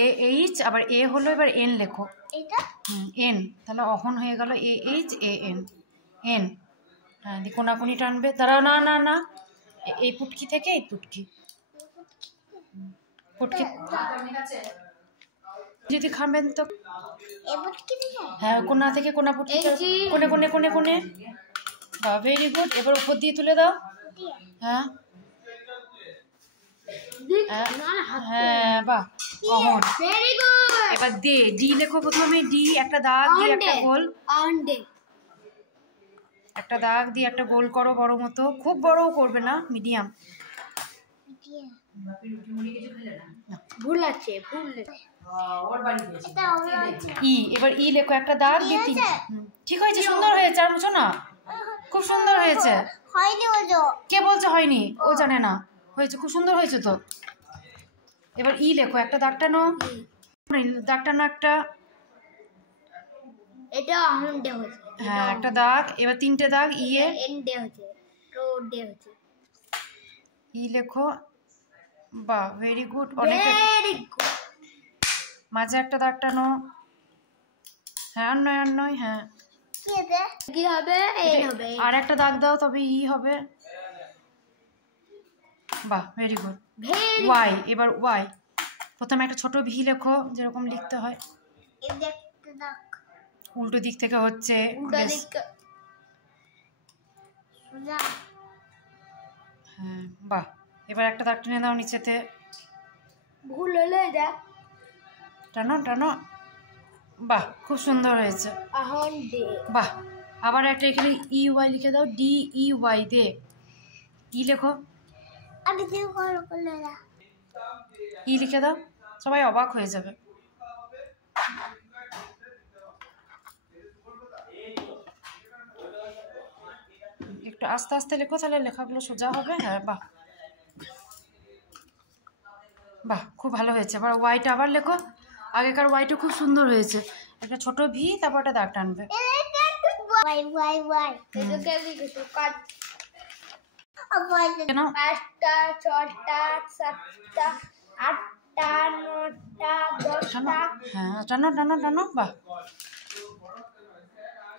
A H, আবার এ হলো, এবার এন লেখো। এন, তাহলে অহন হয়ে গেল A H A N, N. হ্যাঁ, কোনাকুনি টানবে, দাঁড়াও, না না না, এই পুটকি থেকে এই পুটকি, পুটকি যদি খাবেন তো, হ্যাঁ কোনা থেকে কোনা, পুটকি কোনে কোনে কোনে কোনে। বাহ, ভেরি গুড। এবার উপর দিয়ে তুলে দাও। হ্যাঁ হ্যাঁ, বাহ, অহন। এবার দে, ডি লেখো প্রথমে, ডি, একটা দাগ দিয়ে একটা গোল, একটা দাগ দিয়ে একটা গোল করো বড় মতো, খুব বড়ও করবে না, মিডিয়াম। ভুল আছে, ভুল। ই, এবার ই লেখো, একটা দাগ দিয়ে তিন। ঠিক হয়েছে, সুন্দর হয়েছে, আর মুছো না, খুব সুন্দর হয়েছে। কে বলছে হয়নি? ও জানে না, হয়েছে, খুব সুন্দর হয়েছে তো। এবার ই লেখো, একটা দাগ টানো, দাগ টানো একটা, এটা অহন ডে হচ্ছে। হ্যাঁ, একটা দাগ, এবার তিনটে দাগ, ইয়ে এন ডে হচ্ছে, রো ডে হচ্ছে। ই লেখো, বাহ, ভেরি গুড, অনেকটা। Very good. মাঝে একটা দাগ টানো, হ্যাঁ, আর নয়, আর নয়, হ্যাঁ, কি হবে? এন হবে। আর একটা দাগ দাও, তবে ই হবে। বাহ, ভেরি গুড। ওয়াই, এবার ওয়াই, প্রথমে একটা ছোট ভি লেখো, যেরকম লিখতে হয়। উল্টো দিক থেকে হচ্ছে, হ্যাঁ, বাহ। এবার একটা দাগ টেনে দাও নিচেতে, ভুল হলে দেখ, টানো টানো, বাহ, খুব সুন্দর হয়েছে। অহন ডে, বাহ। আবার একটা এখানে ই ওয়াই লিখে দাও, ডি ই ওয়াই, দে, ই লেখো, ই লিখে দাও, সবাই অবাক হয়ে যাবে। একটু আস্তে আস্তে লেখো, তাহলে লেখাগুলো সোজা হবে। হ্যাঁ, বাহ বাহ, খুব ভালো হয়েছে। আবার ওয়াইটা আবার লেখো, আগেকার ওয়াইটা খুব সুন্দর হয়েছে। একটা ছোট ভি, তারপর একটা দাগ টানবে। পাঁচটা, ছটা, সাতটা, আটটা, নটা, দশটা, হ্যাঁ, টানো টানো টানো, বাহ,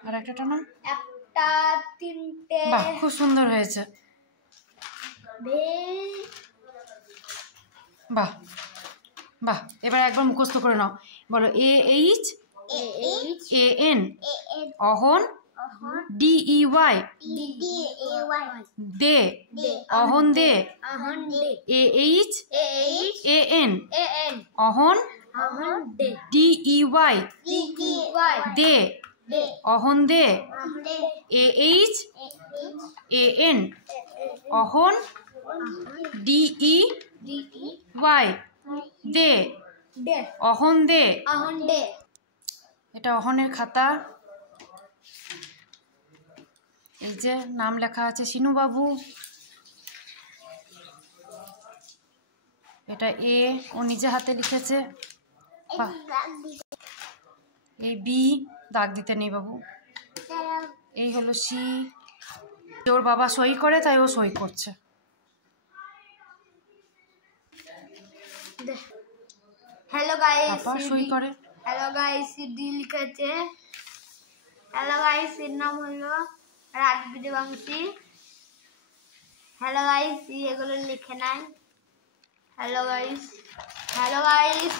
আর একটা টানো, একটা, তিনটে, বাহ, খুব সুন্দর হয়েছে। বাহ বাহ, এবার একবার মুখস্থ করে নাও, বলো, A H A N, Ahon, D E Y, they, Ahon they, A H A N, Ahon, D E Y, they, Ahon they, A H A N, Ahon, D E Y, দে, অহন দে। এটা অহনের খাতা, এই যে নাম লেখা আছে সিনু বাবু, এটা এ, ও নিজে হাতে লিখেছে। এই বি, দাগ দিতে নেই বাবু। এই হলো সি, ওর বাবা সই করে, তাই ও সই করছে। হ্যালো গাইস, পাপা সই করে। হ্যালো গাইস, ডি লিখেছে। হ্যালো গাইস, এর নাম হলো রাজবিদি বংশী। হ্যালো গাইস, এগুলো লিখে নাই। Hello guys, hello guys.